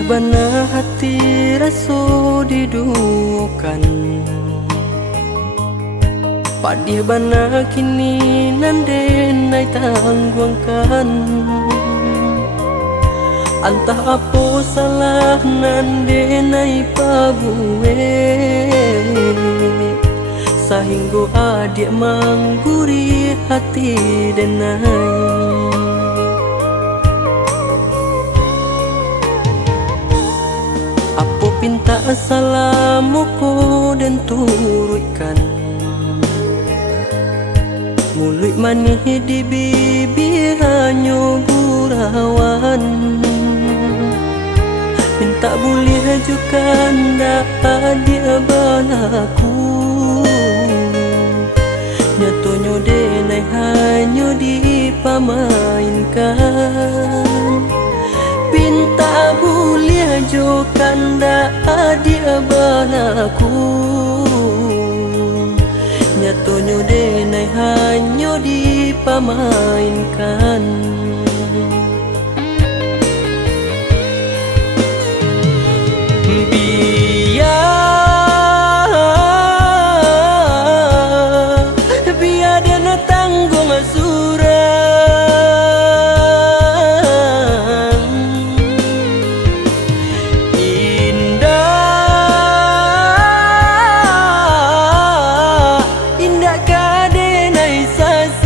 Padih bana hati raso didukan, padih bana kini nande nai tangguangkan. Antah apa salah nande nai pabuwe, sahingga adik mangguri hati denai. Apa pinta salamuku dan turutkan, mulut manis di bibir hanya gurauan. Minta boleh ajukan dah dia balaku, nyatanya denai hanya dipamainkan. Pinta boleh ajukan dah dia balaku, nyatanya denai hanya dipamainkan. Biar dia nak tanggung asuran, indah kadenai sasali.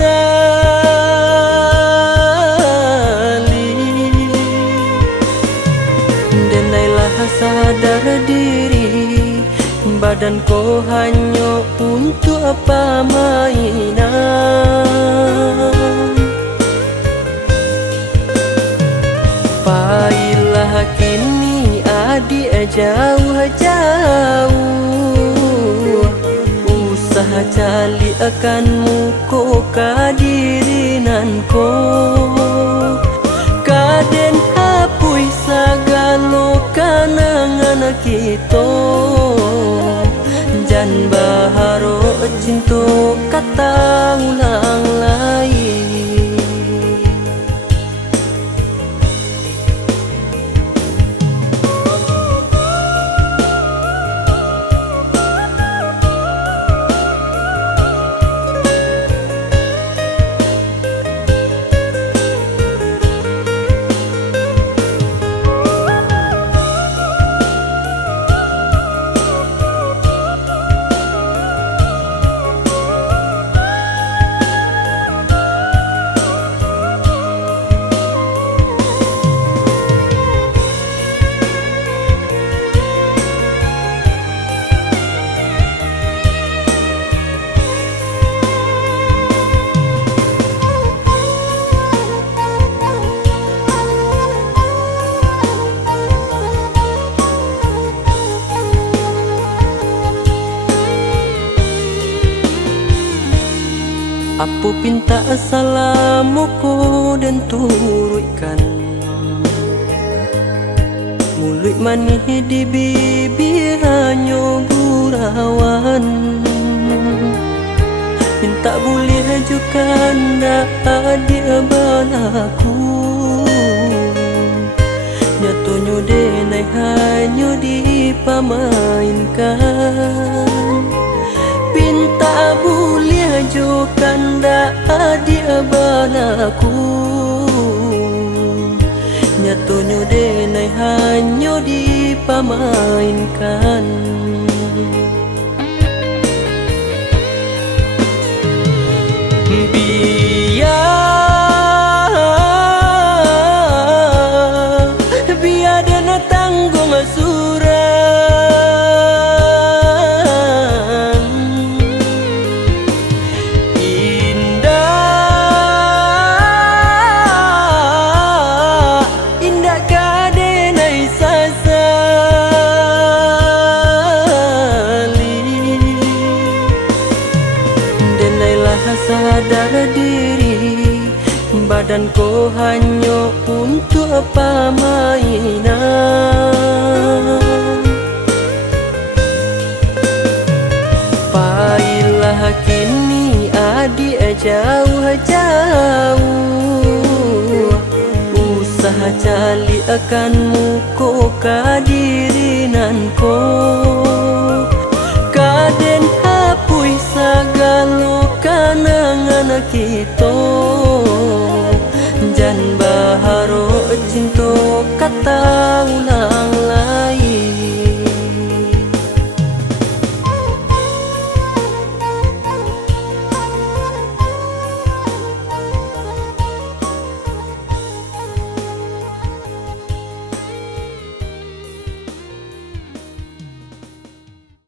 Denailah sadar diri, badan ko hanya untuk apa mainan. Pailah kini adik jauh-jauh, usaha cali akan muka kadirinanku. Kaden hapui sagalo kanangan kita, jan baharo cinta kata ulang lagi. Apa pinta salamuku dan turutkan, mulut manis di bibir hanya gurauan. Minta boleh ajukan dah dia balaku, nyatanya denai hanya dipamainkan. Pinta boleh ajukan dah dia balaku, nyatanya denai hanya dipamainkan. Biar dia nak tanggung asuran, indah kadenai sasali. Denailah sadar diri, badan ko hanya untuk apa mainan. Pailah kini adik jauh-jauh, usaha cali akanmu ko kadirinan ko. Kaden hapui sagalo kanangan kita, jan baharo cinta kata